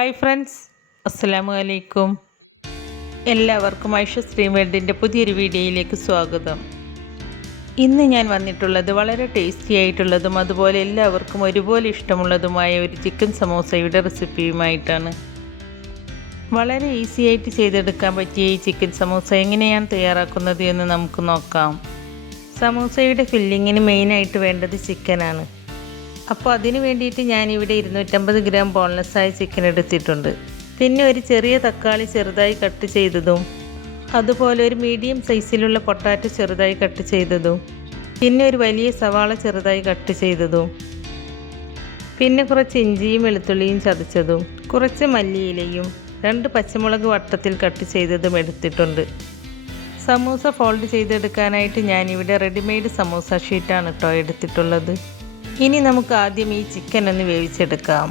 Hi friends, അസ്സലാമു അലൈക്കും. എല്ലാവർക്കും ഐഷ സ്ട്രീം വേൾഡിൻ്റെ പുതിയൊരു വീഡിയോയിലേക്ക് സ്വാഗതം. ഇന്ന് ഞാൻ വന്നിട്ടുള്ളത് വളരെ ടേസ്റ്റി ആയിട്ടുള്ളതും അതുപോലെ എല്ലാവർക്കും ഒരുപോലെ ഇഷ്ടമുള്ളതുമായ ഒരു ചിക്കൻ സമോസയുടെ റെസിപ്പിയുമായിട്ടാണ്. വളരെ ഈസി ആയിട്ട് ചെയ്തെടുക്കാൻ പറ്റിയ ഈ ചിക്കൻ സമോസ എങ്ങനെയാണ് തയ്യാറാക്കുന്നത് എന്ന് നമുക്ക് നോക്കാം. സമോസയുടെ ഫില്ലിങ്ങിന് മെയിനായിട്ട് വേണ്ടത് ചിക്കനാണ്. അപ്പോൾ അതിന് വേണ്ടിയിട്ട് ഞാനിവിടെ 250 ഗ്രാം ബോൺലെസ്സായ ചിക്കൻ എടുത്തിട്ടുണ്ട്. പിന്നെ ഒരു ചെറിയ തക്കാളി ചെറുതായി കട്ട് ചെയ്തതും, അതുപോലെ ഒരു മീഡിയം സൈസിലുള്ള പൊട്ടാറ്റോ ചെറുതായി കട്ട് ചെയ്തതും, പിന്നെ ഒരു വലിയ സവാള ചെറുതായി കട്ട് ചെയ്തതും, പിന്നെ കുറച്ച് ഇഞ്ചിയും വെളുത്തുള്ളിയും ചതച്ചതും, കുറച്ച് മല്ലിയിലയും 2 പച്ചമുളക് വട്ടത്തിൽ കട്ട് ചെയ്തതും എടുത്തിട്ടുണ്ട്. സമൂസ ഫോൾഡ് ചെയ്തെടുക്കാനായിട്ട് ഞാനിവിടെ റെഡിമെയ്ഡ് സമൂസ ഷീറ്റാണ് എടുത്തിട്ടുള്ളത്. ഇനി നമുക്ക് ആദ്യം ഈ ചിക്കൻ ഒന്ന് വേവിച്ചെടുക്കാം.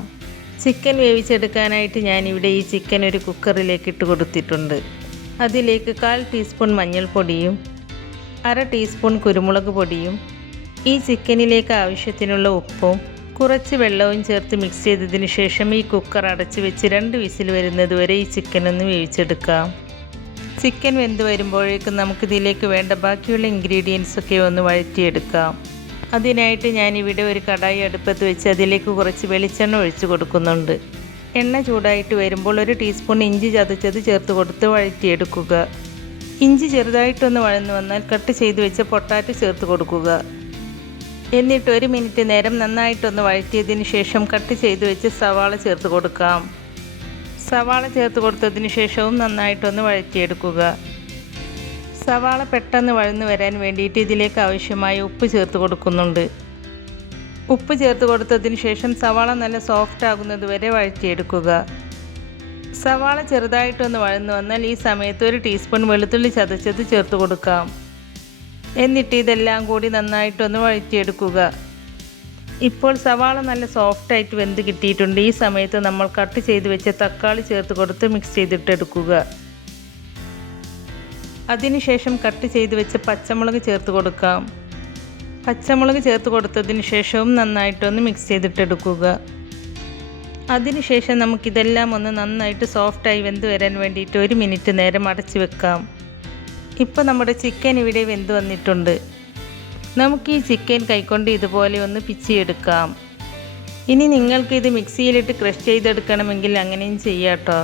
ചിക്കൻ വേവിച്ചെടുക്കാനായിട്ട് ഞാനിവിടെ ഈ ചിക്കൻ ഒരു കുക്കറിലേക്ക് ഇട്ട് കൊടുത്തിട്ടുണ്ട്. അതിലേക്ക് 1/4 ടീസ്പൂൺ മഞ്ഞൾപ്പൊടിയും 1/2 ടീസ്പൂൺ കുരുമുളക് പൊടിയും ഈ ചിക്കനിലേക്ക് ആവശ്യത്തിനുള്ള ഉപ്പും കുറച്ച് വെള്ളവും ചേർത്ത് മിക്സ് ചെയ്തതിന് ശേഷം ഈ കുക്കർ അടച്ച് വെച്ച് 2 വിസിൽ വരുന്നത് വരെ ഈ ചിക്കൻ ഒന്ന് വേവിച്ചെടുക്കാം. ചിക്കൻ വെന്ത് വരുമ്പോഴേക്കും നമുക്കിതിലേക്ക് വേണ്ട ബാക്കിയുള്ള ഇൻഗ്രീഡിയൻസൊക്കെ ഒന്ന് വഴറ്റിയെടുക്കാം. അതിനായിട്ട് ഞാനിവിടെ ഒരു കടായി അടുപ്പത്ത് വെച്ച് അതിലേക്ക് കുറച്ച് വെളിച്ചെണ്ണ ഒഴിച്ച് കൊടുക്കുന്നുണ്ട്. എണ്ണ ചൂടായിട്ട് വരുമ്പോൾ 1 ടീസ്പൂൺ ഇഞ്ചി ചതച്ചത് ചേർത്ത് കൊടുത്ത് വഴറ്റിയെടുക്കുക. ഇഞ്ചി ചെറുതായിട്ടൊന്ന് വഴന്നു വന്നാൽ കട്ട് ചെയ്ത് വെച്ച പൊട്ടാറ്റോ ചേർത്ത് കൊടുക്കുക. എന്നിട്ട് 1 മിനിറ്റ് നേരം നന്നായിട്ടൊന്ന് വഴറ്റിയതിന് ശേഷം കട്ട് ചെയ്ത് വെച്ച് സവാള ചേർത്ത് കൊടുക്കാം. സവാള ചേർത്ത് കൊടുത്തതിന് ശേഷവും നന്നായിട്ടൊന്ന് വഴറ്റിയെടുക്കുക. സവാള പെട്ടെന്ന് വഴന്നു വരാൻ വേണ്ടിയിട്ട് ഇതിലേക്ക് ആവശ്യമായ ഉപ്പ് ചേർത്ത് കൊടുക്കുന്നുണ്ട്. ഉപ്പ് ചേർത്ത് കൊടുത്തതിന് ശേഷം സവാള നല്ല സോഫ്റ്റ് ആകുന്നത് വരെ വഴറ്റിയെടുക്കുക. സവാള ചെറുതായിട്ടൊന്ന് വഴന്നു വന്നാൽ ഈ സമയത്ത് 1 ടീസ്പൂൺ വെളുത്തുള്ളി ചതച്ചത് ചേർത്ത് കൊടുക്കാം. എന്നിട്ട് ഇതെല്ലാം കൂടി നന്നായിട്ടൊന്ന് വഴറ്റിയെടുക്കുക. ഇപ്പോൾ സവാള നല്ല സോഫ്റ്റായിട്ട് വെന്ത് കിട്ടിയിട്ടുണ്ട്. ഈ സമയത്ത് നമ്മൾ കട്ട് ചെയ്ത് വെച്ച തക്കാളി ചേർത്ത് കൊടുത്ത് മിക്സ് ചെയ്തിട്ടെടുക്കുക. അതിനുശേഷം കട്ട് ചെയ്ത് വെച്ച് പച്ചമുളക് ചേർത്ത് കൊടുക്കാം. പച്ചമുളക് ചേർത്ത് കൊടുത്തതിന് ശേഷവും നന്നായിട്ടൊന്ന് മിക്സ് ചെയ്തിട്ടെടുക്കുക. അതിനുശേഷം നമുക്കിതെല്ലാം ഒന്ന് നന്നായിട്ട് സോഫ്റ്റായി വെന്ത് വരാൻ വേണ്ടിയിട്ട് 1 മിനിറ്റ് നേരം അടച്ച് വെക്കാം. ഇപ്പോൾ നമ്മുടെ ചിക്കൻ ഇവിടെ വെന്ത് വന്നിട്ടുണ്ട്. നമുക്ക് ഈ ചിക്കൻ കൈകൊണ്ട് ഇതുപോലെ ഒന്ന് പിച്ചിയെടുക്കാം. ഇനി നിങ്ങൾക്കിത് മിക്സിയിലിട്ട് ക്രഷ് ചെയ്തെടുക്കണമെങ്കിൽ അങ്ങനെയും ചെയ്യാം കേട്ടോ.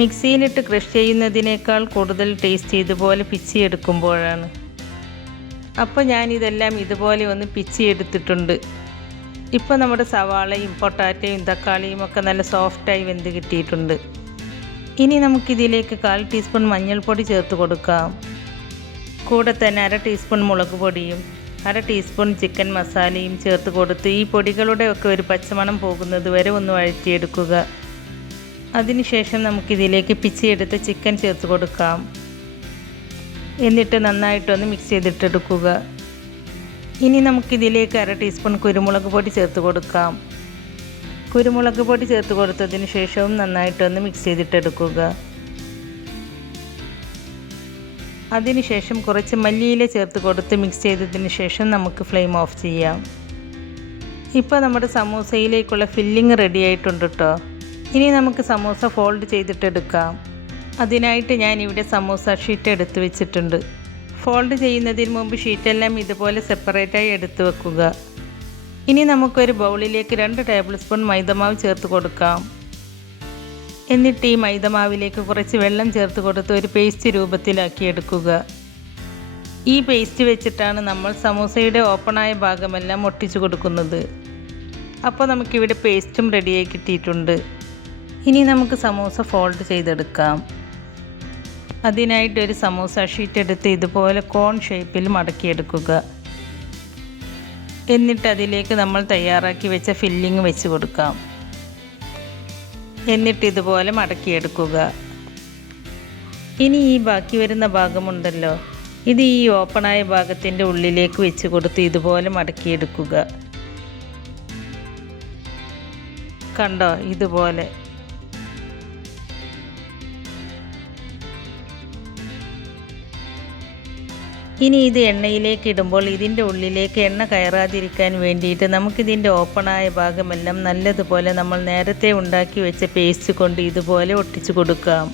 മിക്സിയിലിട്ട് ക്രഷ് ചെയ്യുന്നതിനേക്കാൾ കൂടുതൽ ടേസ്റ്റ് ഇതുപോലെ പിച്ചിയെടുക്കുമ്പോഴാണ്. അപ്പോൾ ഞാനിതെല്ലാം ഇതുപോലെ ഒന്ന് പിച്ചിയെടുത്തിട്ടുണ്ട്. ഇപ്പോൾ നമ്മുടെ സവാളയും പൊട്ടാറ്റയും തക്കാളിയും ഒക്കെ നല്ല സോഫ്റ്റായി വെന്ത് കിട്ടിയിട്ടുണ്ട്. ഇനി നമുക്കിതിലേക്ക് 1/4 ടീസ്പൂൺ മഞ്ഞൾപ്പൊടി ചേർത്ത് കൊടുക്കാം. കൂടെ തന്നെ 1/2 ടീസ്പൂൺ മുളക് പൊടിയും 1/2 ടീസ്പൂൺ ചിക്കൻ മസാലയും ചേർത്ത് കൊടുത്ത് ഈ പൊടികളുടെ ഒക്കെ ഒരു പച്ചമണം പോകുന്നത് വരെ ഒന്ന് വഴറ്റിയെടുക്കുക. അതിനുശേഷം നമുക്കിതിലേക്ക് പിച്ചിയെടുത്ത് ചിക്കൻ ചേർത്ത് കൊടുക്കാം. എന്നിട്ട് നന്നായിട്ടൊന്ന് മിക്സ് ചെയ്തിട്ടെടുക്കുക. ഇനി നമുക്കിതിലേക്ക് 1/2 ടീസ്പൂൺ കുരുമുളക് പൊടി ചേർത്ത് കൊടുക്കാം. കുരുമുളക് പൊടി ചേർത്ത് കൊടുത്തതിന് ശേഷവും നന്നായിട്ടൊന്ന് മിക്സ് ചെയ്തിട്ടെടുക്കുക. അതിനുശേഷം കുറച്ച് മല്ലിയില ചേർത്ത് കൊടുത്ത് മിക്സ് ചെയ്തതിന് ശേഷം നമുക്ക് ഫ്ലെയിം ഓഫ് ചെയ്യാം. ഇപ്പോൾ നമ്മുടെ സമൂസയിലേക്കുള്ള ഫില്ലിങ് റെഡി ആയിട്ടുണ്ട് കേട്ടോ. ഇനി നമുക്ക് സമൂസ ഫോൾഡ് ചെയ്തിട്ടെടുക്കാം. അതിനായിട്ട് ഞാനിവിടെ സമൂസ ഷീറ്റ് എടുത്ത് വെച്ചിട്ടുണ്ട്. ഫോൾഡ് ചെയ്യുന്നതിന് മുമ്പ് ഷീറ്റെല്ലാം ഇതുപോലെ സെപ്പറേറ്റായി എടുത്ത് വെക്കുക. ഇനി നമുക്കൊരു ബൗളിലേക്ക് 2 ടേബിൾ സ്പൂൺ മൈദമാവ് ചേർത്ത് കൊടുക്കാം. എന്നിട്ട് ഈ മൈദമാവിലേക്ക് കുറച്ച് വെള്ളം ചേർത്ത് കൊടുത്ത് ഒരു പേസ്റ്റ് രൂപത്തിലാക്കി എടുക്കുക. ഈ പേസ്റ്റ് വെച്ചിട്ടാണ് നമ്മൾ സമൂസയുടെ ഓപ്പണായ ഭാഗമെല്ലാം ഒട്ടിച്ചു കൊടുക്കുന്നത്. അപ്പോൾ നമുക്കിവിടെ പേസ്റ്റും റെഡിയായി കിട്ടിയിട്ടുണ്ട്. ഇനി നമുക്ക് സമൂസ ഫോൾഡ് ചെയ്തെടുക്കാം. അതിനായിട്ടൊരു സമൂസ ഷീറ്റ് എടുത്ത് ഇതുപോലെ കോൺ ഷേപ്പിൽ മടക്കിയെടുക്കുക. എന്നിട്ട് അതിലേക്ക് നമ്മൾ തയ്യാറാക്കി വെച്ച ഫില്ലിങ് വെച്ച് കൊടുക്കാം. എന്നിട്ട് ഇതുപോലെ മടക്കിയെടുക്കുക. ഇനി ഈ ബാക്കി വരുന്ന ഭാഗമുണ്ടല്ലോ, ഇത് ഈ ഓപ്പണായ ഭാഗത്തിൻ്റെ ഉള്ളിലേക്ക് വെച്ച് കൊടുത്ത് ഇതുപോലെ മടക്കിയെടുക്കുക. കണ്ടോ, ഇതുപോലെ. ഇനി ഇത് എണ്ണയിലേക്ക് ഇടുമ്പോൾ ഇതിൻ്റെ ഉള്ളിലേക്ക് എണ്ണ കയറാതിരിക്കാൻ വേണ്ടിയിട്ട് നമുക്കിതിൻ്റെ ഓപ്പണായ ഭാഗമെല്ലാം നല്ലതുപോലെ നമ്മൾ നേരത്തെ ഉണ്ടാക്കി വെച്ച പേസ്റ്റ് കൊണ്ട് ഇതുപോലെ ഒട്ടിച്ചു കൊടുക്കാം.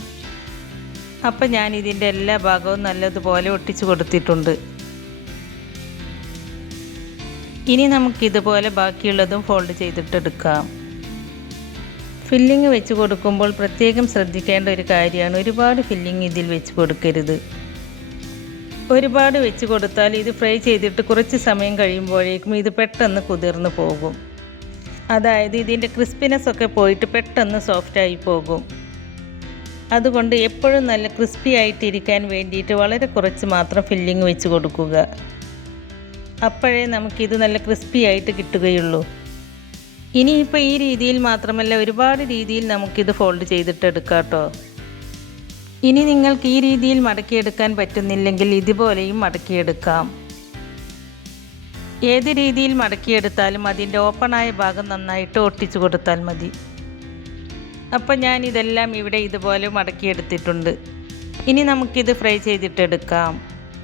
അപ്പം ഞാൻ ഇതിൻ്റെ എല്ലാ ഭാഗവും നല്ലതുപോലെ ഒട്ടിച്ചു കൊടുത്തിട്ടുണ്ട്. ഇനി നമുക്കിതുപോലെ ബാക്കിയുള്ളതും ഫോൾഡ് ചെയ്തിട്ടെടുക്കാം. ഫില്ലിങ് വെച്ച് കൊടുക്കുമ്പോൾ പ്രത്യേകം ശ്രദ്ധിക്കേണ്ട ഒരു കാര്യമാണ്, ഒരുപാട് ഫില്ലിങ് ഇതിൽ വെച്ച് കൊടുക്കരുത്. ഒരുപാട് വെച്ച് കൊടുത്താൽ ഇത് ഫ്രൈ ചെയ്തിട്ട് കുറച്ച് സമയം കഴിയുമ്പോഴേക്കും ഇത് പെട്ടെന്ന് കുതിർന്ന് പോകും. അതായത് ഇതിൻ്റെ ക്രിസ്പിനെസ് ഒക്കെ പോയിട്ട് പെട്ടെന്ന് സോഫ്റ്റായി പോകും. അതുകൊണ്ട് എപ്പോഴും നല്ല ക്രിസ്പി ആയിട്ടിരിക്കാൻ വേണ്ടിയിട്ട് വളരെ കുറച്ച് മാത്രം ഫില്ലിങ് വെച്ച് കൊടുക്കുക. അപ്പോഴേ നമുക്കിത് നല്ല ക്രിസ്പി ആയിട്ട് കിട്ടുകയുള്ളൂ. ഇനിയിപ്പോൾ ഈ രീതിയിൽ മാത്രമല്ല, ഒരുപാട് രീതിയിൽ നമുക്കിത് ഫോൾഡ് ചെയ്തിട്ടെടുക്കാം കേട്ടോ. ഇനി നിങ്ങൾക്ക് ഈ രീതിയിൽ മടക്കിയെടുക്കാൻ പറ്റുന്നില്ലെങ്കിൽ ഇതുപോലെയും മടക്കിയെടുക്കാം. ഏത് രീതിയിൽ മടക്കിയെടുത്താലും അതിൻ്റെ ഓപ്പണായ ഭാഗം നന്നായിട്ട് ഒട്ടിച്ചു കൊടുത്താൽ മതി. അപ്പം ഞാൻ ഇതെല്ലാം ഇവിടെ ഇതുപോലെ മടക്കിയെടുത്തിട്ടുണ്ട്. ഇനി നമുക്കിത് ഫ്രൈ ചെയ്തിട്ടെടുക്കാം.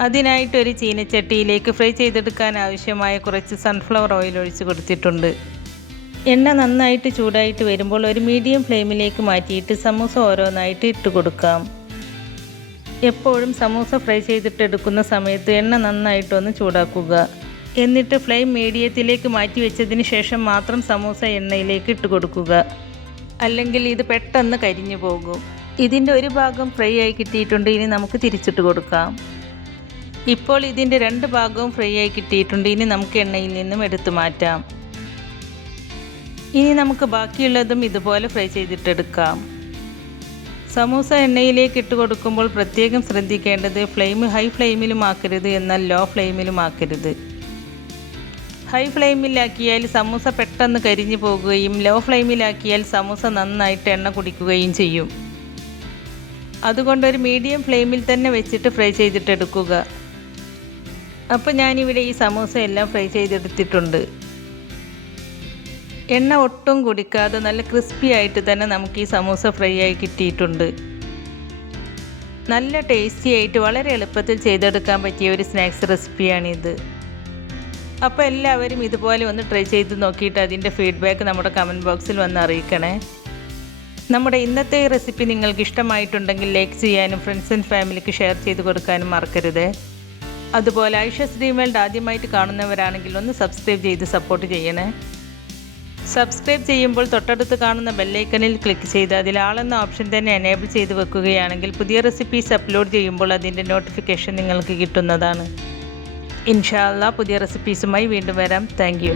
അതിനായിട്ടൊരു ചീനച്ചട്ടിയിലേക്ക് ഫ്രൈ ചെയ്തെടുക്കാൻ ആവശ്യമായ കുറച്ച് സൺഫ്ലവർ ഓയിൽ ഒഴിച്ച് കൊടുത്തിട്ടുണ്ട്. എണ്ണ നന്നായിട്ട് ചൂടായിട്ട് വരുമ്പോൾ ഒരു മീഡിയം ഫ്ലെയിമിലേക്ക് മാറ്റിയിട്ട് സമൂസ ഓരോന്നായിട്ട് ഇട്ട് കൊടുക്കാം. എപ്പോഴും സമൂസ ഫ്രൈ ചെയ്തിട്ടെടുക്കുന്ന സമയത്ത് എണ്ണ നന്നായിട്ടൊന്ന് ചൂടാക്കുക. എന്നിട്ട് ഫ്ലെയിം മീഡിയത്തിലേക്ക് മാറ്റി വെച്ചതിന് ശേഷം മാത്രം സമൂസ എണ്ണയിലേക്ക് ഇട്ട് കൊടുക്കുക. അല്ലെങ്കിൽ ഇത് പെട്ടെന്ന് കരിഞ്ഞു പോകും. ഇതിൻ്റെ ഒരു ഭാഗം ഫ്രൈ ആയി കിട്ടിയിട്ടുണ്ട്. ഇനി നമുക്ക് തിരിച്ചിട്ട് കൊടുക്കാം. ഇപ്പോൾ ഇതിൻ്റെ രണ്ട് ഭാഗവും ഫ്രൈ ആയി കിട്ടിയിട്ടുണ്ട്. ഇനി നമുക്ക് എണ്ണയിൽ നിന്നും എടുത്തു മാറ്റാം. ഇനി നമുക്ക് ബാക്കിയുള്ളതും ഇതുപോലെ ഫ്രൈ ചെയ്തിട്ടെടുക്കാം. സമൂസ എണ്ണയിലേക്ക് ഇട്ട് കൊടുക്കുമ്പോൾ പ്രത്യേകം ശ്രദ്ധിക്കേണ്ടത് ഫ്ലെയിം ഹൈ ഫ്ലെയിമിലും ആക്കരുത്, എന്നാൽ ലോ ഫ്ലെയിമിലും ആക്കരുത്. ഹൈ ഫ്ലെയിമിലാക്കിയാൽ സമൂസ പെട്ടെന്ന് കരിഞ്ഞു പോകുകയും ലോ ഫ്ലെയിമിലാക്കിയാൽ സമൂസ നന്നായിട്ട് എണ്ണ കുടിക്കുകയും ചെയ്യും. അതുകൊണ്ട് ഒരു മീഡിയം ഫ്ലെയിമിൽ തന്നെ വെച്ചിട്ട് ഫ്രൈ ചെയ്തിട്ടെടുക്കുക. അപ്പോൾ ഞാനിവിടെ ഈ സമൂസ എല്ലാം ഫ്രൈ ചെയ്തെടുത്തിട്ടുണ്ട്. എണ്ണ ഒട്ടും കുടിക്കാതെ നല്ല ക്രിസ്പി ആയിട്ട് തന്നെ നമുക്ക് ഈ സമൂസ ഫ്രൈ ആയി കിട്ടിയിട്ടുണ്ട്. നല്ല ടേസ്റ്റി ആയിട്ട് വളരെ എളുപ്പത്തിൽ ചെയ്തെടുക്കാൻ പറ്റിയ ഒരു സ്നാക്സ് റെസിപ്പിയാണിത്. അപ്പോൾ എല്ലാവരും ഇതുപോലെ ഒന്ന് ട്രൈ ചെയ്ത് നോക്കിയിട്ട് അതിൻ്റെ ഫീഡ്ബാക്ക് നമ്മുടെ കമൻറ്റ് ബോക്സിൽ വന്ന് അറിയിക്കണേ. നമ്മുടെ ഇന്നത്തെ ഈ റെസിപ്പി നിങ്ങൾക്ക് ഇഷ്ടമായിട്ടുണ്ടെങ്കിൽ ലൈക്ക് ചെയ്യാനും ഫ്രണ്ട്സ് ആൻഡ് ഫാമിലിക്ക് ഷെയർ ചെയ്ത് കൊടുക്കാനും മറക്കരുത്. അതുപോലെ ഐഷസ് ഡ്രീം വേൾഡ് ആദ്യമായിട്ട് കാണുന്നവരാണെങ്കിൽ ഒന്ന് സബ്സ്ക്രൈബ് ചെയ്ത് സപ്പോർട്ട് ചെയ്യണേ. സബ്സ്ക്രൈബ് ചെയ്യുമ്പോൾ തൊട്ടടുത്ത് കാണുന്ന ബെല്ലൈക്കണിൽ ക്ലിക്ക് ചെയ്ത് അതിൽ ആളെന്ന ഓപ്ഷൻ തന്നെ എനേബിൾ ചെയ്ത് വെക്കുകയാണെങ്കിൽ പുതിയ റെസിപ്പീസ് അപ്ലോഡ് ചെയ്യുമ്പോൾ അതിൻ്റെ നോട്ടിഫിക്കേഷൻ നിങ്ങൾക്ക് കിട്ടുന്നതാണ്. ഇൻഷാ അല്ലാഹ് പുതിയ റെസിപ്പീസുമായി വീണ്ടും വരാം. Thank you.